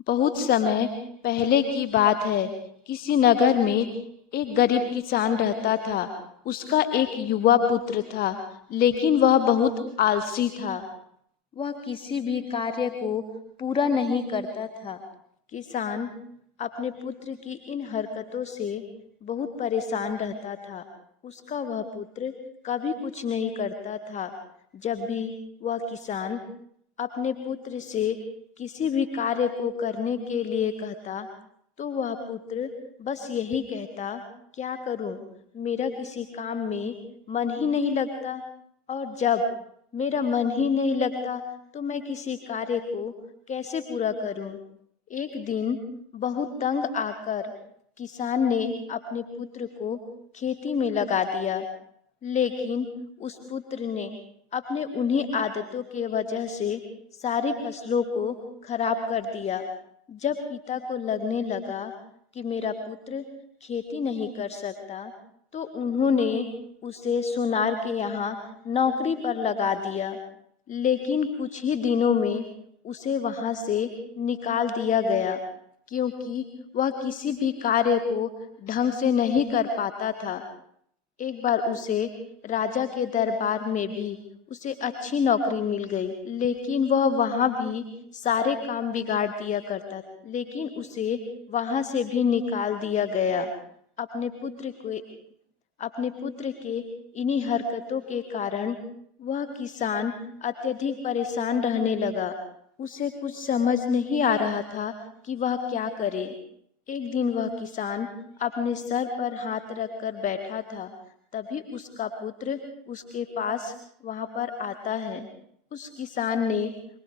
बहुत समय पहले की बात है। किसी नगर में एक गरीब किसान रहता था। उसका एक युवा पुत्र था, लेकिन वह बहुत आलसी था। वह किसी भी कार्य को पूरा नहीं करता था। किसान अपने पुत्र की इन हरकतों से बहुत परेशान रहता था। उसका वह पुत्र कभी कुछ नहीं करता था। जब भी वह किसान अपने पुत्र से किसी भी कार्य को करने के लिए कहता, तो वह पुत्र बस यही कहता, क्या करूं, मेरा किसी काम में मन ही नहीं लगता, और जब मेरा मन ही नहीं लगता तो मैं किसी कार्य को कैसे पूरा करूं। एक दिन बहुत तंग आकर किसान ने अपने पुत्र को खेती में लगा दिया, लेकिन उस पुत्र ने अपने उन्हीं आदतों के वजह से सारी फसलों को खराब कर दिया। जब पिता को लगने लगा कि मेरा पुत्र खेती नहीं कर सकता, तो उन्होंने उसे सोनार के यहाँ नौकरी पर लगा दिया। लेकिन कुछ ही दिनों में उसे वहाँ से निकाल दिया गया, क्योंकि वह किसी भी कार्य को ढंग से नहीं कर पाता था। एक बार उसे राजा के दरबार में भी उसे अच्छी नौकरी मिल गई, लेकिन वह वहाँ भी सारे काम बिगाड़ दिया करता था। लेकिन उसे वहाँ से भी निकाल दिया गया। अपने पुत्र को अपने पुत्र के इन्हीं हरकतों के कारण वह किसान अत्यधिक परेशान रहने लगा। उसे कुछ समझ नहीं आ रहा था कि वह क्या करे। एक दिन वह किसान अपने सर पर हाथ रखकर बैठा था। तभी उसका पुत्र उसके पास वहां पर आता है। उस किसान ने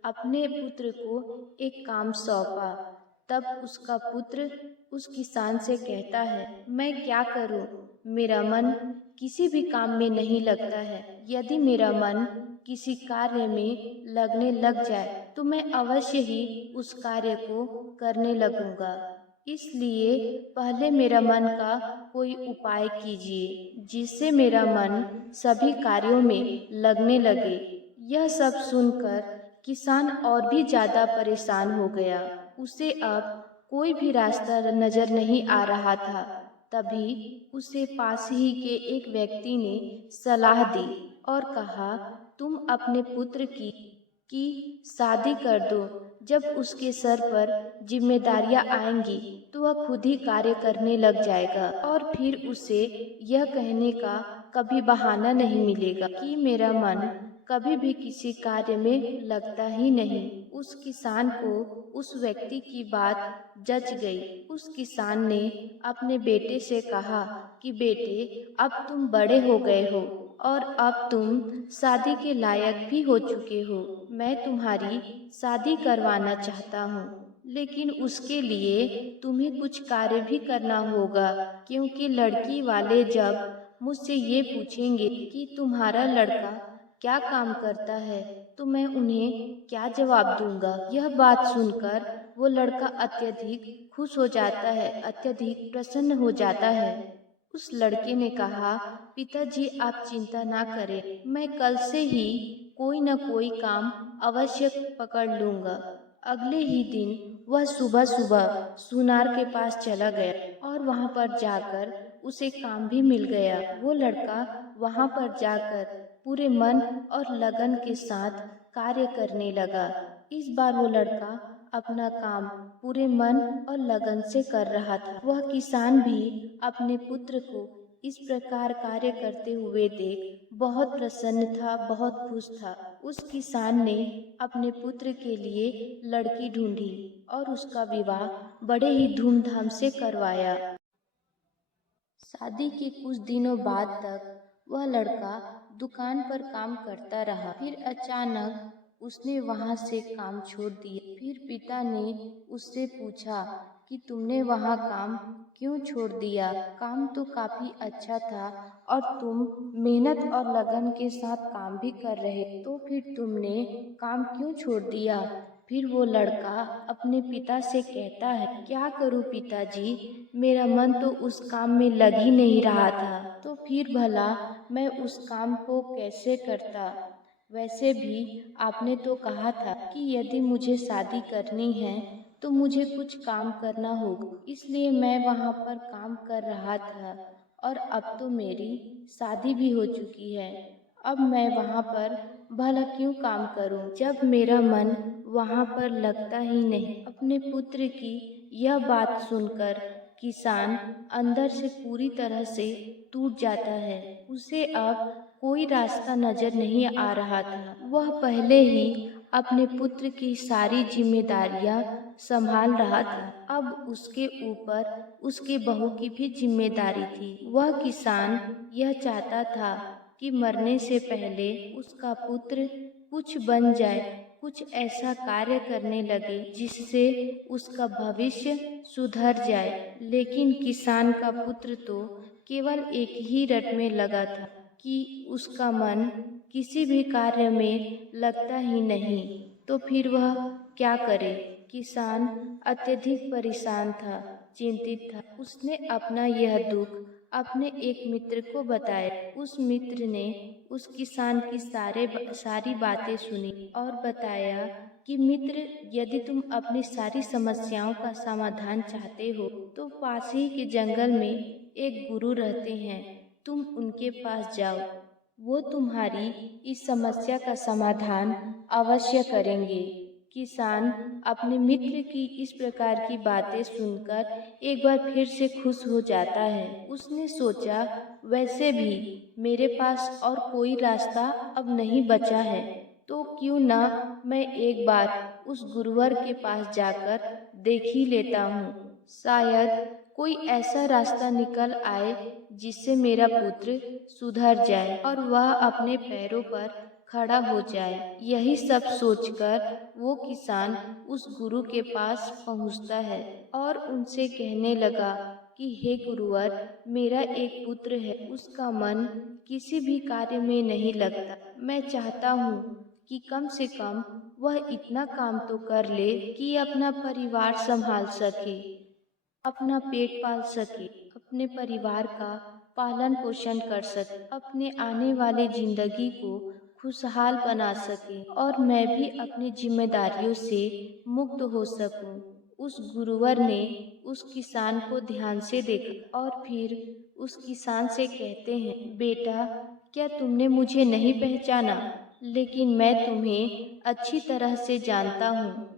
अपने पुत्र को एक काम सौंपा। तब उसका पुत्र उस किसान से कहता है, मैं क्या करूं, मेरा मन किसी भी काम में नहीं लगता है। यदि मेरा मन किसी कार्य में लगने लग जाए तो मैं अवश्य ही उस कार्य को करने लगूंगा। इसलिए पहले मेरा मन का कोई उपाय कीजिए, जिससे मेरा मन सभी कार्यों में लगने लगे। यह सब सुनकर किसान और भी ज्यादा परेशान हो गया। उसे अब कोई भी रास्ता नजर नहीं आ रहा था। तभी उसे पास ही के एक व्यक्ति ने सलाह दी और कहा, तुम अपने पुत्र की शादी कर दो। जब उसके सर पर जिम्मेदारियां आएंगी तो वह खुद ही कार्य करने लग जाएगा, और फिर उसे यह कहने का कभी बहाना नहीं मिलेगा कि मेरा मन कभी भी किसी कार्य में लगता ही नहीं। उस किसान को उस व्यक्ति की बात जच गई। उस किसान ने अपने बेटे से कहा कि बेटे, अब तुम बड़े हो गए हो और अब तुम शादी के लायक भी हो चुके हो। मैं तुम्हारी शादी करवाना चाहता हूँ, लेकिन उसके लिए तुम्हें कुछ कार्य भी करना होगा, क्योंकि लड़की वाले जब मुझसे ये पूछेंगे कि तुम्हारा लड़का क्या काम करता है, तो मैं उन्हें क्या जवाब दूंगा। यह बात सुनकर वो लड़का अत्यधिक खुश हो जाता है, अत्यधिक प्रसन्न हो जाता है। उस लड़के ने कहा, पिताजी आप चिंता ना करें, मैं कल से ही कोई न कोई काम अवश्य पकड़ लूंगा। अगले ही दिन वह सुबह सुबह सुनार के पास चला गया और वहां पर जाकर उसे काम भी मिल गया। वो लड़का वहां पर जाकर पूरे मन और लगन के साथ कार्य करने लगा। इस बार वो लड़का अपना काम पूरे मन और लगन से कर रहा था। वह किसान भी अपने पुत्र को इस प्रकार कार्य करते हुए देख बहुत प्रसन्न था, बहुत खुश था। उस किसान ने अपने पुत्र के लिए लड़की ढूंढी और उसका विवाह बड़े ही धूमधाम से करवाया। शादी के कुछ दिनों बाद तक वह लड़का दुकान पर काम करता रहा। फिर अचानक उसने वहां से काम छोड़ दिया। फिर पिता ने उससे पूछा कि तुमने वहां काम क्यों छोड़ दिया? काम तो काफी अच्छा था और तुम मेहनत और लगन के साथ काम भी कर रहे, तो फिर तुमने काम क्यों छोड़ दिया? फिर वो लड़का अपने पिता से कहता है, क्या करूं पिताजी, मेरा मन तो उस काम में लग ही नहीं रहा था, तो फिर भला मैं उस काम को कैसे करता? वैसे भी आपने तो कहा था कि यदि मुझे शादी करनी है तो मुझे कुछ काम करना होगा, इसलिए मैं वहाँ पर काम कर रहा था। और अब तो मेरी शादी भी हो चुकी है। अब मैं वहाँ पर भला क्यों काम करूं, जब मेरा मन वहाँ पर लगता ही नहीं। अपने पुत्र की यह बात सुनकर किसान अंदर से पूरी तरह से टूट जाता है। उसे अब कोई रास्ता नजर नहीं आ रहा था। वह पहले ही अपने पुत्र की सारी जिम्मेदारियां संभाल रहा था, अब उसके ऊपर उसके बहू की भी जिम्मेदारी थी। वह किसान यह चाहता था कि मरने से पहले उसका पुत्र कुछ बन जाए, कुछ ऐसा कार्य करने लगे जिससे उसका भविष्य सुधर जाए। लेकिन किसान का पुत्र तो केवल एक ही रट में लगा था कि उसका मन किसी भी कार्य में लगता ही नहीं। तो फिर वह क्या करे? किसान अत्यधिक परेशान था, चिंतित था। उसने अपना यह दुख अपने एक मित्र को बताया। उस मित्र ने उस किसान की सारी बातें सुनी और बताया कि मित्र, यदि तुम अपनी सारी समस्याओं का समाधान चाहते हो तो पास ही के जंगल में एक गुरु रहते हैं, तुम उनके पास जाओ। वो तुम्हारी इस समस्या का समाधान अवश्य करेंगे। किसान अपने मित्र की इस प्रकार की बातें सुनकर एक बार फिर से खुश हो जाता है। उसने सोचा, वैसे भी मेरे पास और कोई रास्ता अब नहीं बचा है, तो क्यों ना मैं एक बार उस गुरुवर के पास जाकर देख ही लेता हूँ। शायद कोई ऐसा रास्ता निकल आए जिससे मेरा पुत्र सुधर जाए और वह अपने पैरों पर खड़ा हो जाए। यही सब सोचकर वो किसान उस गुरु के पास पहुंचता है और उनसे कहने लगा कि हे गुरुवर, मेरा एक पुत्र है, उसका मन किसी भी कार्य में नहीं लगता। मैं चाहता हूँ कि कम से कम वह इतना काम तो कर ले कि अपना परिवार संभाल सके, अपना पेट पाल सके, अपने परिवार का पालन पोषण कर सके, अपने आने वाले जिंदगी को खुशहाल बना सके और मैं भी अपनी जिम्मेदारियों से मुक्त हो सकूं। उस गुरुवर ने उस किसान को ध्यान से देखा और फिर उस किसान से कहते हैं, बेटा, क्या तुमने मुझे नहीं पहचाना? लेकिन मैं तुम्हें अच्छी तरह से जानता हूँ।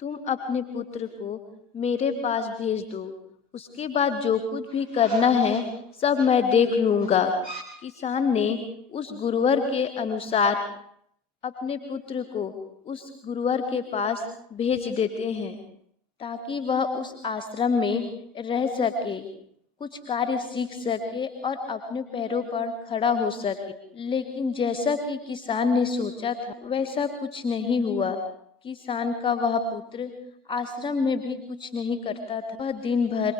तुम अपने पुत्र को मेरे पास भेज दो, उसके बाद जो कुछ भी करना है सब मैं देख लूंगा। किसान ने उस गुरुवर के अनुसार अपने पुत्र को उस गुरुवर के पास भेज देते हैं ताकि वह उस आश्रम में रह सके, कुछ कार्य सीख सके और अपने पैरों पर खड़ा हो सके। लेकिन जैसा कि किसान ने सोचा था वैसा कुछ नहीं हुआ। किसान का वह पुत्र आश्रम में भी कुछ नहीं करता था। वह दिन भर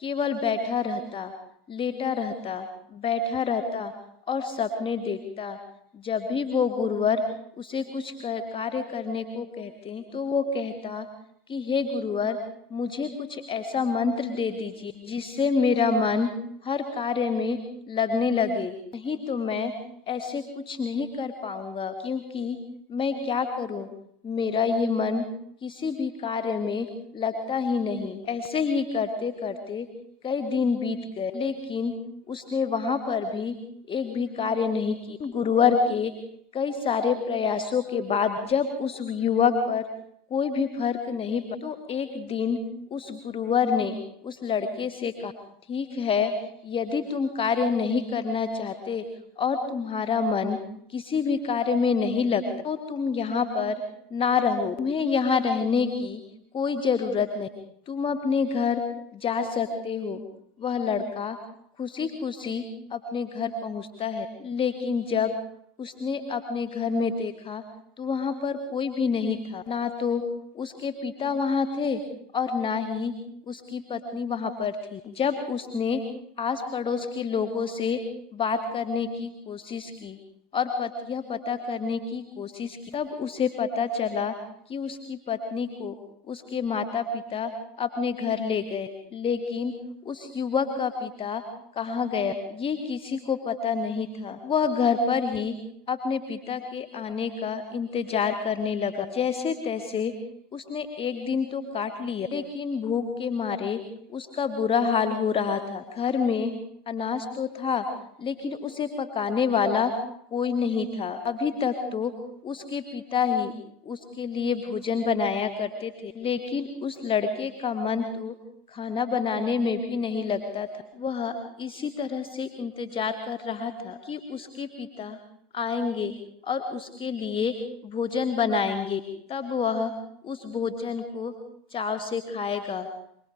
केवल बैठा रहता, लेटा रहता, बैठा रहता और सपने देखता। जब भी वो गुरुवर उसे कुछ कार्य करने को कहते तो वो कहता कि हे गुरुवर, मुझे कुछ ऐसा मंत्र दे दीजिए जिससे मेरा मन हर कार्य में लगने लगे, नहीं तो मैं ऐसे कुछ नहीं कर पाऊंगा, क्योंकि मैं क्या करूं, मेरा ये मन किसी भी कार्य में लगता ही नहीं। ऐसे ही करते करते कई दिन बीत गए, लेकिन उसने वहां पर भी एक भी कार्य नहीं किया। गुरुवर के कई सारे प्रयासों के बाद जब उस युवक पर कोई भी फर्क नहीं पड़ा तो एक दिन उस गुरुवर ने उस लड़के से कहा, ठीक है, यदि तुम कार्य नहीं करना चाहते और तुम्हारा मन किसी भी कार्य में नहीं लगता तो तुम यहाँ पर ना रहो, तुम्हें यहाँ रहने की कोई जरूरत नहीं, तुम अपने घर जा सकते हो। वह लड़का खुशी खुशी अपने घर पहुँचता है, लेकिन जब उसने अपने घर में देखा तो वहाँ पर कोई भी नहीं था। ना तो उसके पिता वहाँ थे और ना ही उसकी पत्नी वहाँ पर थी। जब उसने आस पड़ोस के लोगों से बात करने की कोशिश की और यह पता करने की कोशिश की, तब उसे पता चला कि उसकी पत्नी को उसके माता पिता अपने घर ले गए, लेकिन उस युवक का पिता कहाँ गया ये किसी को पता नहीं था। वह घर पर ही अपने पिता के आने का इंतजार करने लगा। जैसे तैसे उसने एक दिन तो काट लिया, लेकिन भूख के मारे उसका बुरा हाल हो रहा था। घर में अनाज तो था, लेकिन उसे पकाने वाला कोई नहीं था। अभी तक तो उसके पिता ही उसके लिए भोजन बनाया करते थे, लेकिन उस लड़के का मन तो खाना बनाने में भी नहीं लगता था। वह इसी तरह से इंतजार कर रहा था कि उसके पिता आएंगे और उसके लिए भोजन बनाएंगे, तब वह उस भोजन को चाव से खाएगा।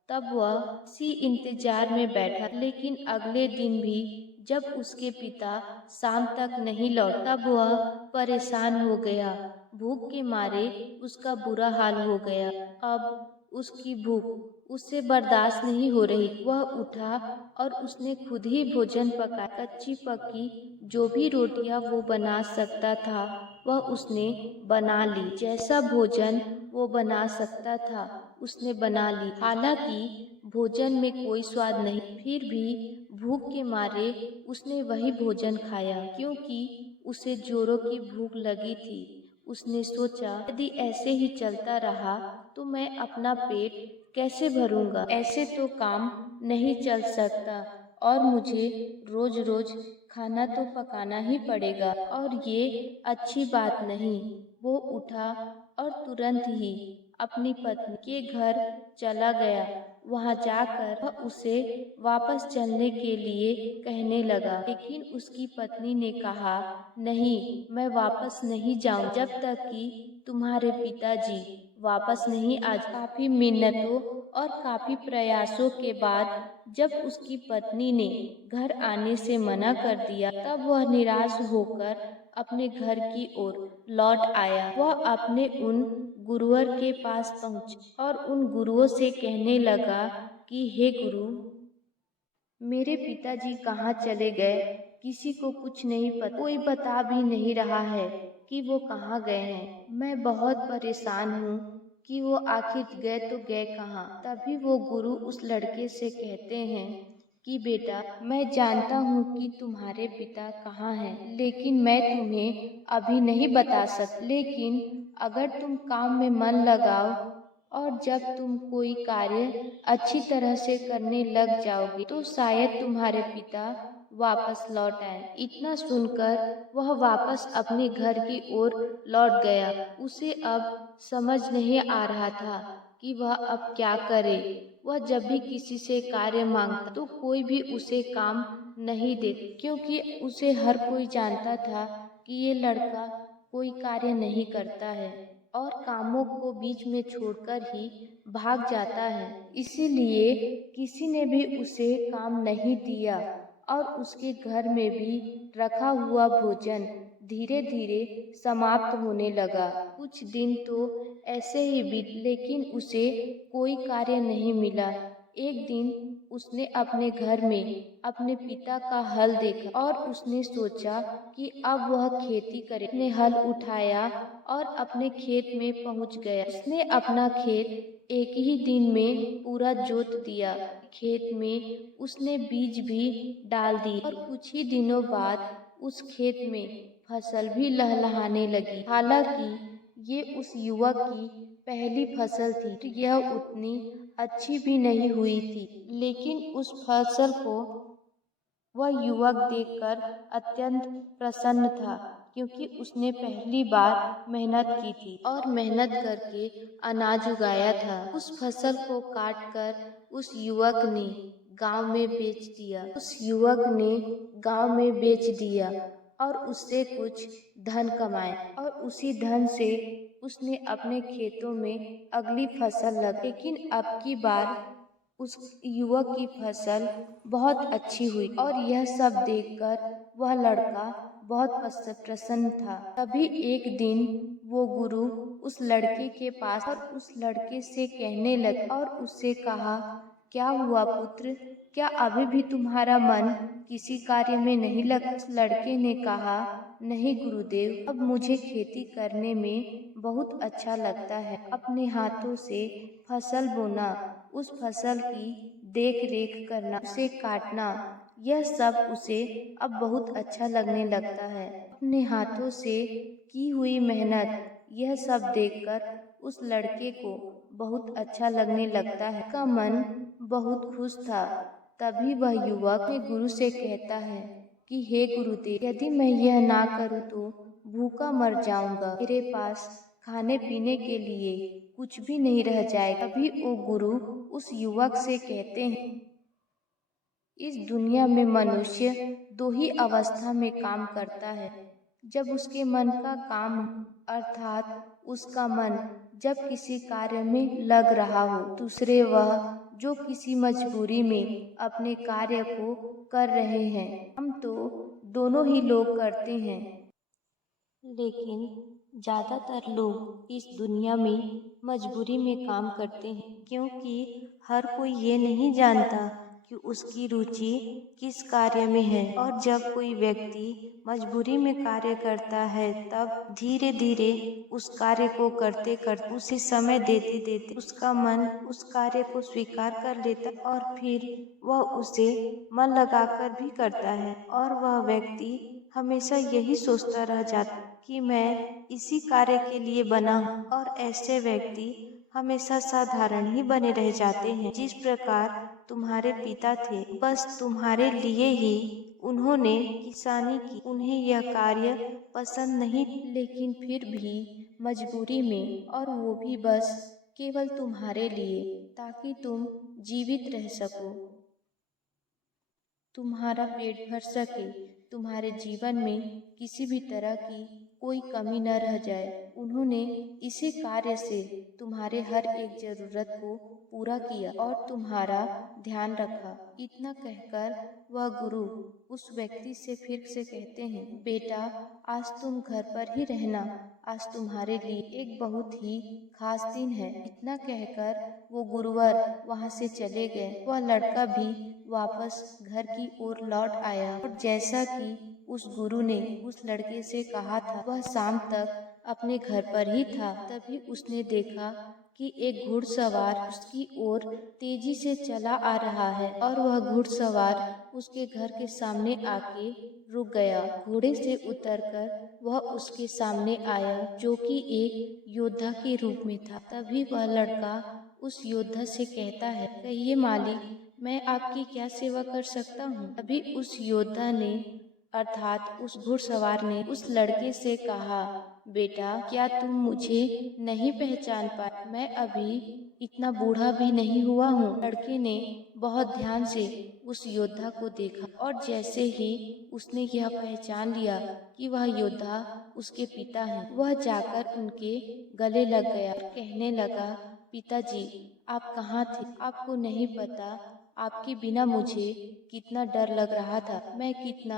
तब वह इसी इंतजार में बैठा, लेकिन अगले दिन भी जब उसके पिता शाम तक नहीं लौट, तब वह परेशान हो गया। भूख के मारे उसका बुरा हाल हो गया। अब उसकी भूख उससे बर्दाश्त नहीं हो रही। वह उठा और उसने खुद ही भोजन पकाया। कच्ची पकी जो भी रोटियां वो बना सकता था वह उसने बना ली। जैसा भोजन वो बना सकता था उसने बना ली। हालांकि भोजन में कोई स्वाद नहीं, फिर भी भूख के मारे उसने वही भोजन खाया, क्योंकि उसे जोरों की भूख लगी थी। उसने सोचा, यदि ऐसे ही चलता रहा तो मैं अपना पेट कैसे भरूंगा? ऐसे तो काम नहीं चल सकता और मुझे रोज रोज खाना तो पकाना ही पड़ेगा, और ये अच्छी बात नहीं। वो उठा और तुरंत ही अपनी पत्नी के घर चला गया। वहां जाकर वह उसे वापस चलने के लिए कहने लगा, लेकिन उसकी पत्नी ने कहा, नहीं, मैं वापस नहीं जाऊं जब तक कि तुम्हारे पिताजी वापस नहीं आ जाए। काफी मिन्नतों और काफी प्रयासों के बाद जब उसकी पत्नी ने घर आने से मना कर दिया, तब वह निराश होकर अपने घर की ओर लौट आया। वह अपने उन गुरुवर के पास पहुंचा और उन गुरुओं से कहने लगा कि हे गुरु, मेरे पिताजी कहाँ चले गए? किसी को कुछ नहीं पता, कोई बता भी नहीं रहा है कि वो कहाँ गए हैं। मैं बहुत परेशान हूँ कि वो आखिर गए तो गए कहाँ। तभी वो गुरु उस लड़के से कहते हैं कि बेटा, मैं जानता हूँ कि तुम्हारे पिता कहाँ हैं, लेकिन मैं तुम्हें अभी नहीं बता सकती। लेकिन अगर तुम काम में मन लगाओ और जब तुम कोई कार्य अच्छी तरह से करने लग जाओगे तो शायद तुम्हारे पिता वापस लौट आए। इतना सुनकर वह वापस अपने घर की ओर लौट गया। उसे अब समझ नहीं आ रहा था कि वह अब क्या करे। वह जब भी किसी से कार्य मांगता तो कोई भी उसे काम नहीं दे, क्योंकि उसे हर कोई जानता था कि ये लड़का कोई कार्य नहीं करता है और कामों को बीच में छोड़कर ही भाग जाता है। इसीलिए किसी ने भी उसे काम नहीं दिया और उसके घर में भी रखा हुआ भोजन धीरे धीरे समाप्त होने लगा। कुछ दिन तो ऐसे ही बीत, लेकिन उसे कोई कार्य नहीं मिला। एक दिन उसने अपने घर में अपने पिता का हल देखा और उसने सोचा कि अब वह खेती करे। उसने हल उठाया और अपने खेत में पहुंच गया। उसने अपना खेत एक ही दिन में पूरा जोत दिया। खेत में उसने बीज भी डाल दिए और कुछ ही दिनों बाद उस खेत में फसल भी लहलहाने लगी। हालांकि ये उस युवक की पहली फसल थी। यह उतनी अच्छी भी नहीं हुई थी, लेकिन उस फसल को वह युवक देखकर अत्यंत प्रसन्न था, क्योंकि उसने पहली बार मेहनत की थी और मेहनत करके अनाज उगाया था। उस फसल को काटकर उस युवक ने गांव में बेच दिया। उस युवक ने गांव में बेच दिया और उससे कुछ धन कमाया और उसी धन से उसने अपने खेतों में अगली फसल लगा। लेकिन अब की बार उस युवक की फसल बहुत अच्छी हुई और यह सब देखकर वह लड़का बहुत प्रसन्न था। तभी एक दिन वो गुरु उस लड़के के पास और उस लड़के से कहने लगे और उससे कहा, क्या हुआ पुत्र, क्या अभी भी तुम्हारा मन किसी कार्य में नहीं लगा? उस लड़के ने कहा, नहीं गुरुदेव, अब मुझे खेती करने में बहुत अच्छा लगता है। अपने हाथों से फसल बोना, उस फसल की देख रेख करना, उसे काटना, यह सब उसे अब बहुत अच्छा लगने लगता है। अपने हाथों से की हुई मेहनत, यह सब देखकर उस लड़के को बहुत अच्छा लगने लगता है। उसका मन बहुत खुश था। तभी वह युवक अपने गुरु से कहता है कि हे गुरुदेव, यदि मैं यह ना करूं तो भूखा मर जाऊंगा। मेरे पास खाने पीने के लिए कुछ भी नहीं रह जाएगा। तभी वो गुरु उस युवक से कहते हैं, इस दुनिया में मनुष्य दो ही अवस्था में काम करता है, जब उसके मन का काम अर्थात उसका मन जब किसी कार्य में लग रहा हो, दूसरे वह जो किसी मजबूरी में अपने कार्य को कर रहे हैं। हम तो दोनों ही लोग करते हैं, लेकिन ज़्यादातर लोग इस दुनिया में मजबूरी में काम करते हैं, क्योंकि हर कोई ये नहीं जानता कि उसकी रुचि किस कार्य में है। और जब कोई व्यक्ति मजबूरी में कार्य करता है, तब धीरे धीरे उस कार्य को करते करते उसे समय देते देते उसका मन उस कार्य को स्वीकार कर लेता है और फिर वह उसे मन लगाकर भी करता है। और वह व्यक्ति हमेशा यही सोचता रह जाता कि मैं इसी कार्य के लिए बना हूँ। और ऐसे व्यक्ति हमेशा साधारण ही बने रह जाते हैं। जिस प्रकार तुम्हारे पिता थे, बस तुम्हारे लिए ही उन्होंने किसानी की। उन्हें यह कार्य पसंद नहीं, लेकिन फिर भी मजबूरी में, और वो भी बस केवल तुम्हारे लिए, ताकि तुम जीवित रह सको, तुम्हारा पेट भर सके, तुम्हारे जीवन में किसी भी तरह की कोई कमी न रह जाए। उन्होंने इसी कार्य से तुम्हारे हर एक जरूरत को पूरा किया और तुम्हारा ध्यान रखा। इतना कहकर वह गुरु उस व्यक्ति से फिर से कहते हैं, बेटा, आज तुम घर पर ही रहना, आज तुम्हारे लिए एक बहुत ही खास दिन है। इतना कहकर वो गुरुवर वहाँ से चले गए। वह लड़का भी वापस घर की ओर लौट आया, और जैसा कि उस गुरु ने उस लड़के से कहा था, वह शाम तक अपने घर पर ही था। तभी उसने देखा कि एक घुड़सवार उसकी ओर तेजी से चला आ रहा है, और वह घुड़सवार उसके घर के सामने आके रुक गया। घोड़े से उतरकर वह उसके सामने आया, जो कि एक योद्धा के रूप में था। तभी वह लड़का उस योद्धा से कहता है, कहिए मालिक, मैं आपकी क्या सेवा कर सकता हूँ। अभी उस योद्धा ने अर्थात उस घुड़सवार ने उस लड़के से कहा, बेटा, क्या तुम मुझे नहीं पहचान पाए? मैं अभी इतना बूढ़ा भी नहीं हुआ हूँ। लड़के ने बहुत ध्यान से उस योद्धा को देखा, और जैसे ही उसने यह पहचान लिया कि वह योद्धा उसके पिता हैं, वह जाकर उनके गले लग गया और कहने लगा, पिताजी, आप कहाँ थे? आपको नहीं पता आपके बिना मुझे कितना डर लग रहा था, मैं कितना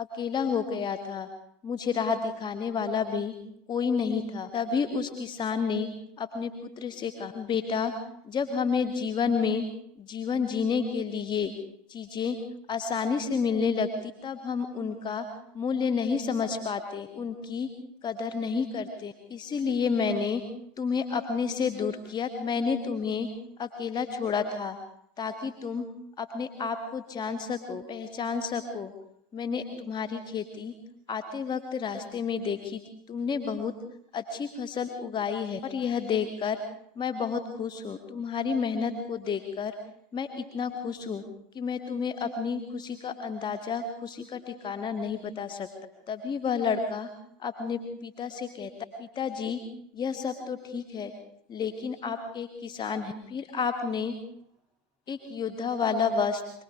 अकेला हो गया था, मुझे राह दिखाने वाला भी कोई नहीं था। तभी उस किसान ने अपने पुत्र से कहा, बेटा, जब हमें जीवन जीने के लिए चीजें आसानी से मिलने लगती, तब हम उनका मूल्य नहीं समझ पाते, उनकी कदर नहीं करते। इसीलिए मैंने तुम्हें अपने से दूर किया, मैंने तुम्हें अकेला छोड़ा था, ताकि तुम अपने आप को जान सको, पहचान सको। मैंने तुम्हारी खेती आते वक्त रास्ते में देखी थी, तुमने बहुत अच्छी फसल उगाई है, और यह देखकर मैं बहुत खुश हूँ। तुम्हारी मेहनत को देखकर मैं इतना खुश हूँ कि मैं तुम्हें अपनी खुशी का अंदाजा, खुशी का ठिकाना नहीं बता सकता। तभी वह लड़का अपने पिता से कहता, पिताजी, यह सब तो ठीक है, लेकिन आप एक किसान हैं, फिर आपने एक योद्धा वाला वस्त्र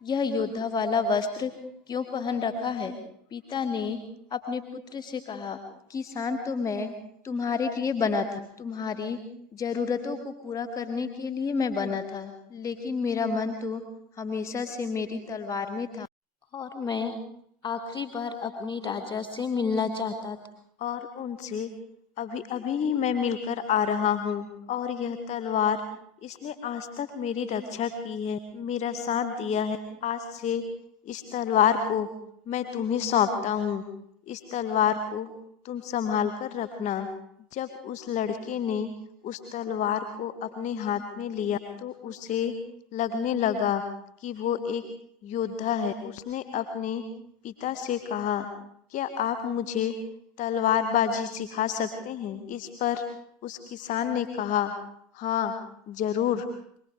यह योद्धा वाला वस्त्र क्यों पहन रखा है? पिता ने अपने पुत्र से कहा, किसान तो मैं तुम्हारे लिए बना था, तुम्हारी जरूरतों को पूरा करने के लिए मैं बना था, लेकिन मेरा मन तो हमेशा से मेरी तलवार में था, और मैं आखिरी बार अपने राजा से मिलना चाहता था, और उनसे अभी अभी ही मैं मिलकर आ रहा हूँ। और यह तलवार, इसने आज तक मेरी रक्षा की है, मेरा साथ दिया है। आज से इस तलवार को मैं तुम्हें सौंपता हूँ, इस तलवार को तुम संभाल कर रखना। जब उस लड़के ने उस तलवार को अपने हाथ में लिया, तो उसे लगने लगा कि वो एक योद्धा है। उसने अपने पिता से कहा, क्या आप मुझे तलवारबाजी सिखा सकते हैं? इस पर उस किसान ने कहा, हाँ जरूर।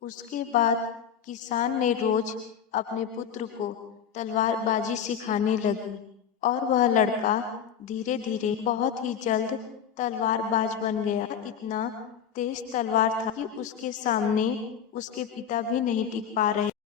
उसके बाद किसान ने रोज अपने पुत्र को तलवारबाजी सिखाने लगी और वह लड़का धीरे धीरे बहुत ही जल्द तलवारबाज बन गया। इतना तेज तलवार था कि उसके सामने उसके पिता भी नहीं टिक पा रहे।